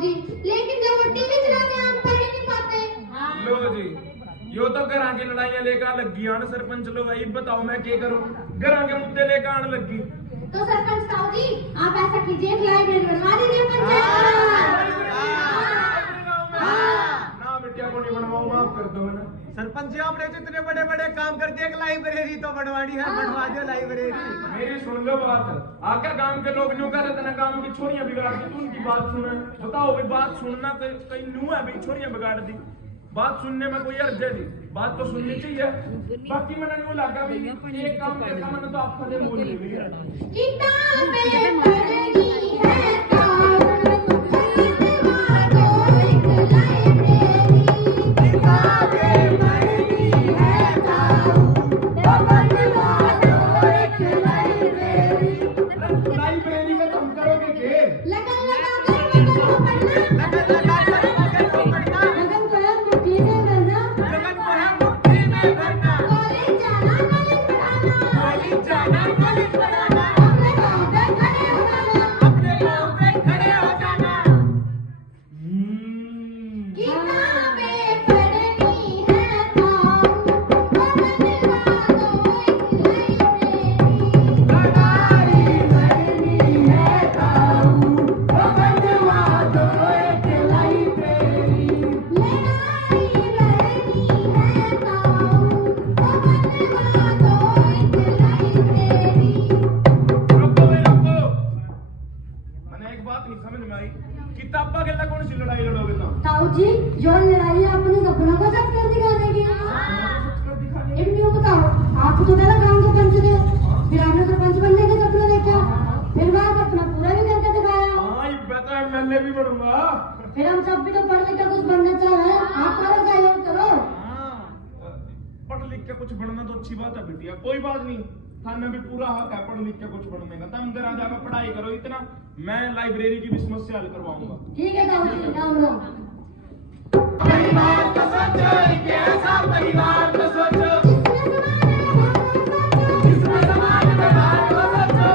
जी, लेकिन जब वो टीवी चलाते हैं हम पढ़ ही नहीं पाते। लो जी, यो तो घर की लड़ाइयां लेकर लगी आन सरपंच लोग, भाई बताओ मैं क्या करूं, घर के मुद्दे लेकर आने लगी। तो सरपंच साहब जी, आप ऐसा कीजिए, लाइब्रेरी बनवा दीजिए पंचायत। ना बेटिया को नहीं बनवाऊं, माफ कर दो ना। सरपंच जी आपने तो इतने बड़े बड़े काम कर दिए, एक लाइब्रेरी तो बनवानी है, बनवा दो लाइब्रेरी। मेरी सुन लो बात, आकर गांव के लोग यूं कह रहे थे ना, गांव की छोरियां बिगाड़ दी, उनकी बात सुने। बताओ भाई, बात सुनना कहीं न्यू है भाई, छोरियां बिगाड़ दी, बात सुनने में कोई अर्ज है नहीं, बात तो सुननी चाहिए। बाकी मैंने यूं लगा भाई एक काम करता मैंने तो आपका दे बोल ली है। किताबें पढ़नी है लाइब्रेरी में तुम करोगे के? लगन लगा कर लगन को पढ़ना, लगन लगा कर लगन को पढ़ना, लगन को है मुट्ठी में भरना, लगन को है मुट्ठी में भरना, कॉलेज जाना कॉलेज पढ़ाना, कॉलेज जाना कॉलेज पढ़ाना, अपने गाँव पे खड़े हो जाना, अपने गाँव पे खड़े हो जाना। किताबें पढ़नी है ताऊ, बनवा दो एक लाइब्रेरी। लड़ाई लड़नी है ताऊ, बनवा दो एक लाइब्रेरी। लड़ाई लड़नी है ताऊ, बनवा दो एक लाइब्रेरी। रुको भाई रुको, मैंने एक बात नहीं समझ में आई, किताबा के कौन सी लड़ाई लड़ोगे तुम? ताऊ जी, जो लड़ाई है अपने सपनों को सच कर दिखाने की। इन न्यू बताओ, आप तो पहले गांव के पंच थे, फिर आपने सरपंच बनने का सपना देखा, फिर बाद अपना पूरा भी करके दिखाया, हाँ ये बता, एमएलए भी बनूंगा। फिर हम सब भी तो पढ़ लिख कर कुछ बनना चाह रहे हैं, आप हमारा सहयोग करो। पढ़ लिख के कुछ बनना तो अच्छी बात है बिटिया, कोई बात नहीं, थाने भी पूरा हक है पढ़ लिख के कुछ बनने का। तुम जरा जाकर पढ़ाई करो इतना, मैं लाइब्रेरी की भी समस्या हल करवाऊंगा। ठीक है ताऊ जी, राम राम। परिवार तो सोचो, एक ऐसा परिवार तो सोचो, जिसमें समाज व्यवहार को सोचो,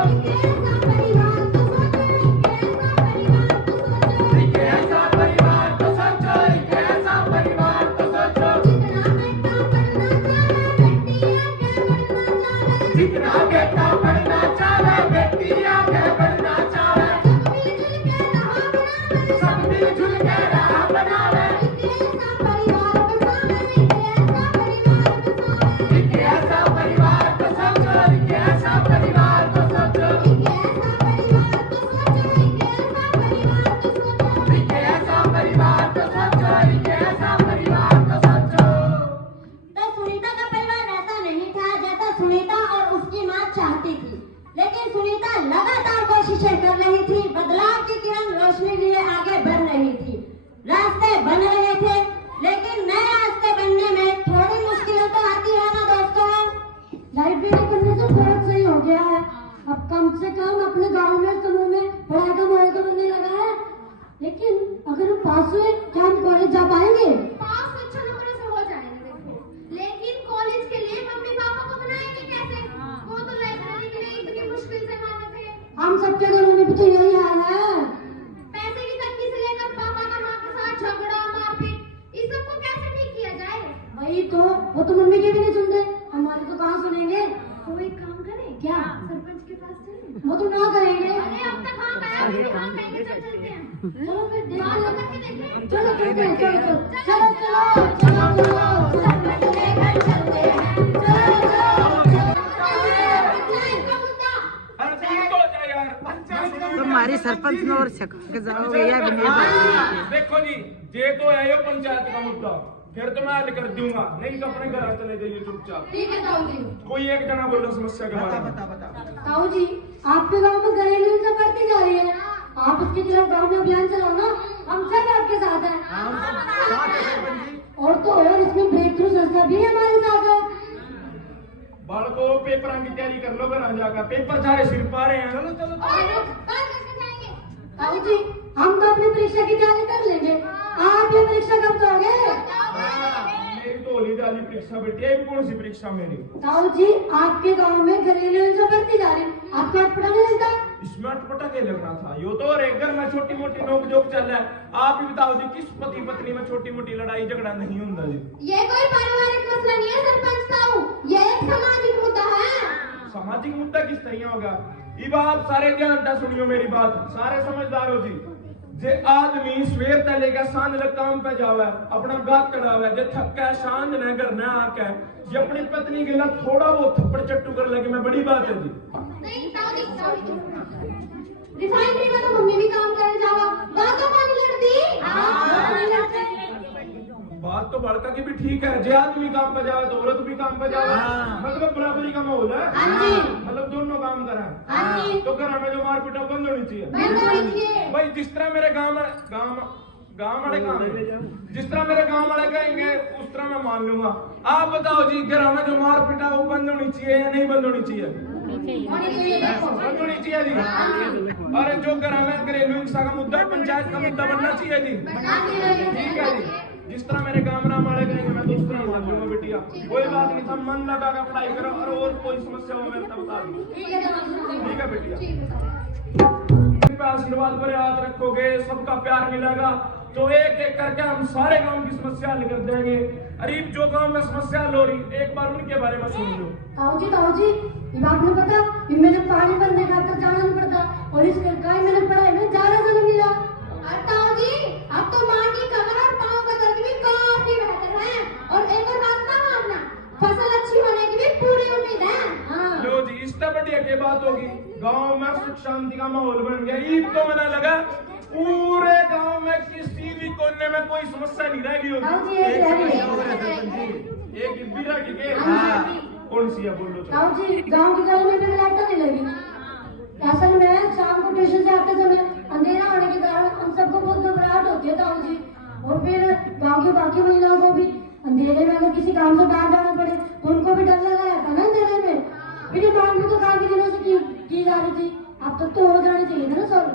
एक ऐसा परिवार तो सोचो, एक ऐसा परिवार तो सोचो, जितना बेटा पढ़ना चाहे, बेटी आगे बढ़ना चाहे, सब मिलजुल के राह बनावे। एक ऐसा परिवार तो सोचो, एक ऐसा परिवार तो सोचो, एक ऐसा परिवार तो सोचो, एक ऐसा परिवार तो सोचो। तो सुनीता का परिवार वैसा नहीं था जैसा सुनीता और उसकी माँ चाहती थी, लेकिन सुनीता लगातार कोशिशें कर रही थी, बदलाव की किरण रोशनी लिए आगे बढ़ रही थी, रास्ते बन रहे थे, लेकिन नए रास्ते बनने में थोड़ी मुश्किलें तो आती है ना दोस्तों। लाइब्रेरी बनने से बहुत सही हो गया है, अब कम से कम अपने गांव में समूह में पढ़ाई का माहौल तो बनने लगा है, लेकिन अगर हम पास हुए क्या हम कॉलेज जा पाएंगे? पास अच्छा नंबरों से हो जाएगा देखो, लेकिन कॉलेज के लिए मम्मी पापा को बनाएंगे कैसे? वो तो लाइब्रेरी के लिए इतनी मुश्किल से खाते थे। हम सबके घरों में भी तो यही हाल है। पैसे की तंगी से लेकर पापा का माँ के साथ झगड़ा मारपीट, इस सब को कैसे ठीक किया जाए? वही तो, वो तो मम्मी के भी नहीं सुनते, हमारे तो कहाँ सुनेंगे। तो एक काम करें क्या? सरपंच के पास चलें? वो तो ना करेंगे। अरे अब तक हाँ कहा, फिर हाँ कहेंगे, चल चलते हैं। चलो फिर बात देखते तो हैं। करके देखें। चलो चलते हैं, चलो चलो चलो चलो चलो चलो सरपंच के घर चलते हैं, चलो चलो अरे सुन तो जा यार, तुम्हारी सरपंच ने और छक जाओगे या भी नहीं बात। देखो जी, ये तो है यो पंचायत का मुद्दा, फिर तो मैं हल कर दूंगा, नहीं तो अपने घर चले जाइए चुपचाप। ठीक है ताऊ जी। कोई एक जना बोलो समस्या के बारे में। ताऊ जी, आपके गांव में घरेलू हिंसा बढ़ती जा रही है, आप उसके खिलाफ गांव में अभियान चलाओ ना, हम सब आपके साथ हैं। और तो और इसमें ब्रेक थ्रू संस्था भी हमारे साथ है। बालको पेपर की तैयारी कर लो घर जाकर, पेपर सारे सिर पा रहे हैं। चलो चलो ताऊ जी, हम तो अपनी परीक्षा की तैयारी कर लेंगे, आप ये परीक्षा कब दोगे? मेरी तो होली वाली परीक्षा बेटी है, कौन सी परीक्षा मेरी? ताऊ जी, आपके गांव में घरेलू हिंसा बढ़ती जा रही, आपको आज पता नहीं लगता? इसमें अटपटा के लग रहा था। यो तो रेगर में छोटी मोटी नोक जोक चल रहा है। आप ही बताओ जी, किस पति पत्नी में छोटी मोटी लड़ाई झगड़ा नहीं होता जी? ये कोई पारिवारिक मसला नहीं है सरपंच साहब, ये एक सामाजिक मुद्दा है। सामाजिक मुद्दा किस तरह होगा? ये बात सारे ध्यान से सुनियो मेरी बात, सारे समझदार हो जी। जे आदमी सवेर तक लेकर सांझ तक काम पे जावे, अपना गात कढ़ावे, जे थका सांझ ने घर न आके ये अपनी पत्नी के लिए थोड़ा वो थप्पड़ चट्टू कर लगे, मैं बड़ी बात है जी। नहीं ताऊ रिफाइनरी में तो मम्मी भी काम करने जावा, वहां तो पानी लड़ती। बात तो बड़का की भी ठीक है, जे आदमी काम पे जावे तो औरत भी काम पे जावे, मतलब बराबरी का माहौल है। मतलब दोनों काम करें तो घर में जो मारपीट बंद होनी चाहिए भाई। जिस तरह मेरे गांव वाले काम, जिस तरह मेरे गांव वाले कहेंगे उस तरह मैं मान लूंगा। आप बताओ जी, घर में जो मारपीट है वो बंद होनी चाहिए या नहीं बंद होनी चाहिए? बंद होनी चाहिए जी। अरे जो घर में घरेलू हिंसा का मुद्दा, पंचायत का मुद्दा बनना चाहिए जी। ठीक है जी, जिस तरह मेरे गांव वाले कहेंगे मैं तो उस तरह मान लूंगा बेटिया, कोई बात नहीं। सब मन लगा कर पढ़ाई करो और कोई समस्या हो मैं तब बता दूंगा। ठीक है बेटिया, आशीर्वाद पर याद रखोगे, सबका प्यार मिलेगा तो एक एक करके हम सारे गांव की समस्या हल कर देंगे। अरीब जो गांव में समस्या हल हो रही, एक बार उनके बारे में सुन लो। ताऊ जी ये आपने पता कि मैंने पानी भरने खातर जाना नहीं पड़ता और इसके काय मैंने पढ़ाई में ज्यादा समय मिला। ताऊ जी अब तो मां की कमर और पांव का दर्द भी काफी बेहतर है, और एक और बात ना मानना, फसल अच्छी होने की भी पूरी उम्मीद है। लो जी, इससे बढ़िया क्या बात होगी? गांव में सुख शांति का माहौल बन गया। ईद तो मना लगा, पूरे गांव में किसी भी कोने में कोई समस्या नहीं रहेगी। एक बिरा की के कौन सी है बोलो? ताऊ जी गांव की गली में भी लाइट नहीं लगी। असल में शाम को ट्यूशन से आते समय अंधेरा होने के कारण हम सबको बहुत घबराहट होती है ताऊ जी, और फिर गांव की बाकी महिलाओं को भी अंधेरे में अगर किसी काम से बाहर जाना पड़े तो उनको भी डर लगा रहता ना अंधेरे में। फिर ये मांग भी तो काफी दिनों से की जा रही थी, अब तक तो हो जानी चाहिए था ना सर।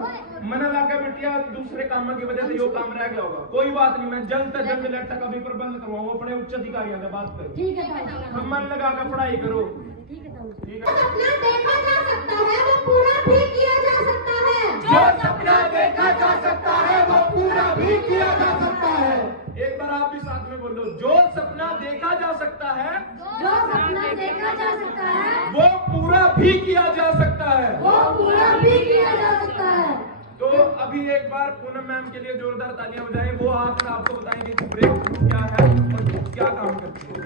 मैंने लगा बेटिया दूसरे कामों की वजह से यो काम रह गया होगा, कोई बात नहीं, मैं जल्द से जल्द लेटर का भी प्रबंध करवाऊंगा, अपने उच्च अधिकारियों से बात कर। ठीक है ताऊ जी, मन लगा कर पढ़ाई करो। ठीक है ताऊ जी। सपना देखा जा सकता है वो पूरा भी किया जा सकता है। जो सपना देखा जा सकता है वो पूरा भी किया जा सकता है। एक बार आप भी साथ में बोलो, जो सपना देखा जा सकता है, जो सपना देखा जा सकता है वो पूरा भी किया जा सकता है। वो पूरा भी किया जा सकता है। तो अभी एक बार पूनम मैम के लिए जोरदार तालियां बजाएं, वो आकर आपको बताएंगे कि ब्रेक थ्रू क्या है और क्या काम करती है।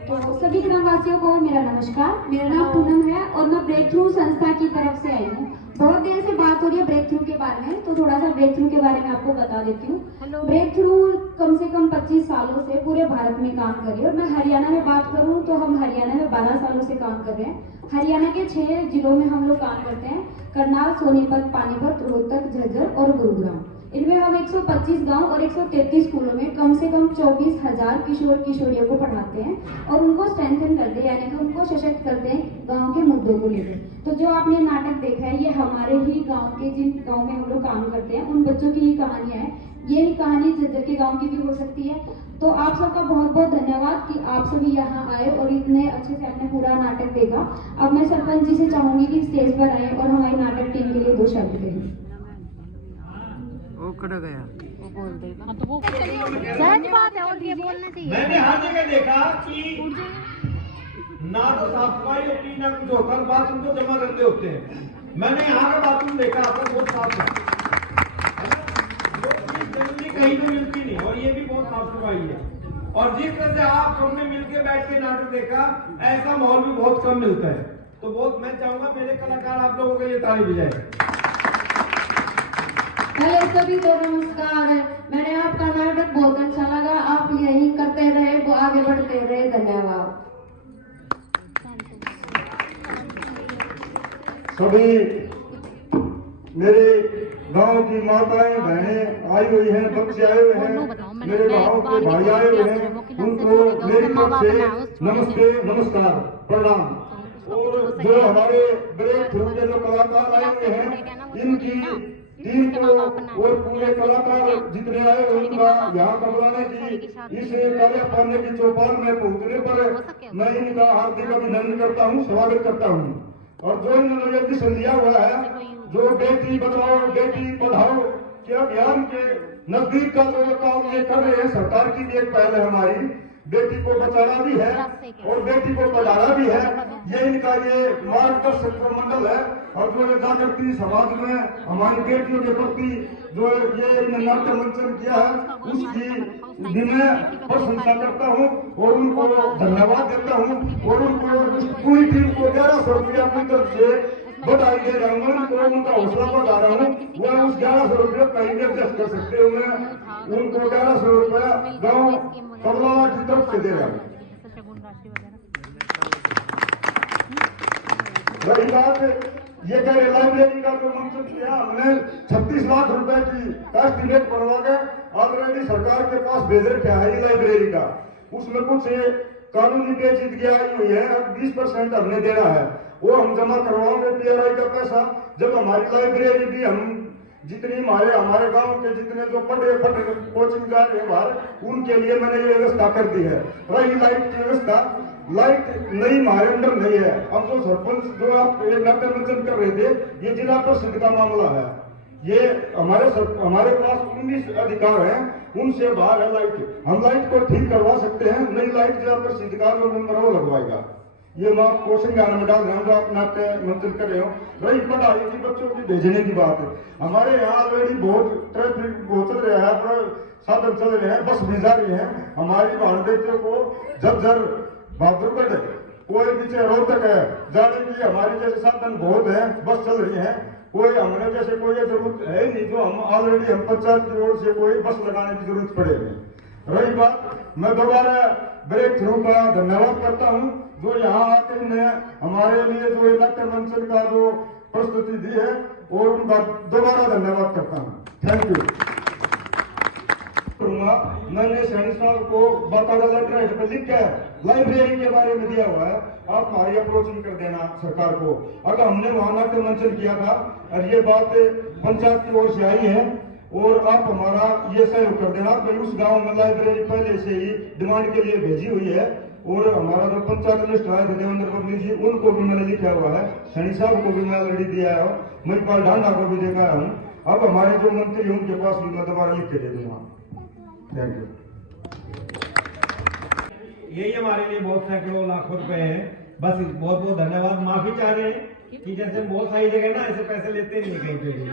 तो सभी ग्रामवासियों को मेरा नमस्कार। मेरा नाम पूनम है और मैं ब्रेक थ्रू संस्था की तरफ से आई हूँ। बहुत देर से बात हो रही है ब्रेक थ्रू के बारे में, तो थोड़ा सा ब्रेक थ्रू के बारे में आपको बता देती हूँ। ब्रेक थ्रू कम से कम 25 सालों से पूरे भारत में काम कर रही है, और मैं हरियाणा में बात करूँ तो हम हरियाणा में 12 सालों से काम कर रहे हैं। हरियाणा के 6 जिलों में हम लोग काम करते हैं, करनाल, सोनीपत, पानीपत, रोहतक, झज्जर और गुरुग्राम। इनमें हम 125 गांव और 133 स्कूलों में कम से कम 24,000 किशोर किशोरियों को पढ़ाते हैं और उनको स्ट्रेंथन करते हैं, यानी कि उनको सशक्त करते हैं गांव के मुद्दों को लेकर। तो जो आपने नाटक देखा है, ये हमारे ही गांव के, जिन गांव में हम लोग काम करते हैं उन बच्चों की ही कहानियां हैं। ये कहानी झज्जर के गांव की भी हो सकती है। तो आप सबका बहुत बहुत धन्यवाद कि आप सभी यहाँ आए और इतने अच्छे से आपने पूरा नाटक देखा। अब मैं सरपंच जी से चाहूंगी कि स्टेज पर आए और हमारी नाटक टीम के लिए 2 शब्द कहें। वो खड़ा गया। सच बात है, और ये बोलना चाहिए। मैंने हर जगह देखा कि ना तो साफ सफाई होती ना कुछ होता, बाथरूम तो जमा करते होते हैं। मैंने यहाँ का बाथरूम देखा, आपका बहुत साफ है, जल्दी कहीं तो मिलती नहीं, और ये भी बहुत साफ सफाई है। और जिस तरह से आप सबने मिलकर बैठ के नाटक देखा, ऐसा माहौल भी बहुत कम मिलता है। तो बहुत मैं चाहूंगा मेरे कलाकार आप लोगों के लिए ताली बजाए। हेलो सभी को नमस्कार। मैंने आपका नाटक बहुत अच्छा लगा, आप यही करते रहे, वो आगे बढ़ते रहे। धन्यवाद। सभी मेरे गांव की माताएं बहनें आई हुई हैं, बच्चे आए हुए हैं, मेरे गांव के भाई आए हुए हैं, उनको मेरी तरफ से नमस्ते, नमस्कार, प्रणाम। और जो हमारे ब्रेक थ्रू के जो कलाकार आए हुए हैं, इनकी टीम को और पूरे कलाकार जितने आए उनका यहाँ कमलाने की इस कार्य पाने की चौपाल में पहुंचने पर मैं इनका हार्दिक अभिनंदन करता हूँ, स्वागत करता हूँ। और जो इन्होंने मिशन लिया हुआ है, जो बेटी बचाओ बेटी पढ़ाओ के अभियान के नजदीक का जो काम ये कर रहे हैं, सरकार की भी एक पहल है हमारी, बेटी को बचाना भी है और बेटी को पढ़ाना भी है। ये इनका ये मार्गदर्शक मंडल है। और जो जागृति समाज में हमारी बेटियों के प्रति जो ये नाट्य मंचन किया है, उसकी भी मैं प्रशंसा करता हूँ और उनको धन्यवाद देता हूँ। और उनको पूरी टीम को 1100 रुपया अपनी तरफ से बधाई दे रहा हूँ, उनको उनका हौसला बढ़ा रहा हूँ। वह उस 1100 रुपये कहीं भी एडजस्ट कर सकते हुए उनको 1100 रुपया गाँव कमला की तरफ से दे रहा हूँ। रही बात ये कह रहे लाइब्रेरी का जो मंचन किया हमने 36 लाख रुपए की एस्टीमेट बनवा के ऑलरेडी सरकार के पास भेज रखा है ये लाइब्रेरी का। उसमें कुछ कानूनी पेचीदगी आई हुई है, अब 20% हमने देना है, वो हम जमा करवाओगे PRI का पैसा। जब हमारी लाइब्रेरी भी हम जितनी हमारे गांव के जितने जो पढ़े कोचिंग जा रहे हैं बाहर, उनके लिए मैंने ये व्यवस्था कर दी है। रही लाइट की व्यवस्था, लाइट नई हमारे अंदर नहीं है। अब जो सरपंच जो आप नाट्य मंचन कर रहे थे, ये जिला परिषद का मामला है। ये हमारे पास 19 अधिकार हैं, उनसे बाहर है लाइट। हम लाइट को ठीक करवा सकते हैं, नई लाइट जिला परिषद का जो मेंबर है वो लगवाएगा। ये मैं कोचिंग में डाल रहा हूँ जो आप नाट्य मंचन कर रहे हो। रही पढ़ाई की बच्चों की भेजने की बात है, हमारे यहाँ ऑलरेडी बहुत ट्रैफिक बहुत चल रहा है, साधन चल रहे हैं, बस भी जा रही है। हमारी बहन बेटियों को जब बहादुरगढ़ कोई पीछे रोहतक है जाने की, हमारी जैसे साधन बहुत है, बस चल रही है। कोई हमने जैसे कोई जरूरत है नहीं जो हम ऑलरेडी हम पंचायत की ओर से कोई बस लगाने की जरूरत पड़ेगी। रही बात, मैं दोबारा ब्रेक थ्रू का धन्यवाद करता हूँ जो यहाँ आकर ने हमारे लिए जो नाट्य मंचन का जो प्रस्तुति दी है, और उनका दोबारा धन्यवाद करता हूँ। Thank you. मैंने सैनी साहब को बाकायदा लेटर हेड पे लिख के लाइब्रेरी के बारे में दिया हुआ है, आप हमारी अप्रोचिंग कर देना सरकार को। अगर हमने वहां नाट्य मंचन किया था और ये बात पंचायत की ओर से आई है, और आप हमारा ये सहयोग कर देना कि उस गांव में लाइब्रेरी पहले से ही डिमांड के लिए भेजी हुई है। और हमारा जो पंचायत लिस्ट आया था देवेंद्र पब्ली जी, उनको भी मैंने लिखा हुआ है, सैनी साहब को भी मैं ऑलरेडी दिया है, महिपाल ढांडा को भी देखा हूँ। अब हमारे जो मंत्री हैं उनके पास भी मैं दोबारा लिख के दे दूंगा। Thank you. यही हमारे लिए बहुत सैकड़ों लाखों रुपए हैं। बस बहुत बहुत धन्यवाद। माफी चाह रहे हैं कि जैसे बहुत सारी जगह ना ऐसे पैसे लेते नहीं कहीं पे भी,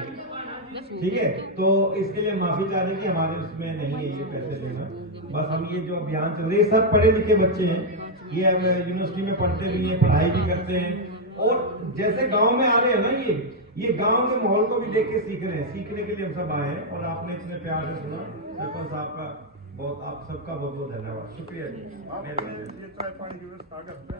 ठीक है, तो इसके लिए माफी चाह रहे हैं कि हमारे उसमें नहीं है ये पैसे देना। बस हम ये जो अभियान चल रहे हैं, सब पढ़े लिखे बच्चे हैं, ये अब यूनिवर्सिटी में पढ़ते भी हैं, पढ़ाई भी करते हैं, और जैसे गाँव में आ रहे हैं ना, ये गांव के माहौल को भी देख के सीख रहे हैं। सीखने के लिए हम सब आए हैं, और आपने इतने प्यार से सुना। सरपंच साहब का आप सबका बहुत बहुत धन्यवाद, शुक्रिया जी।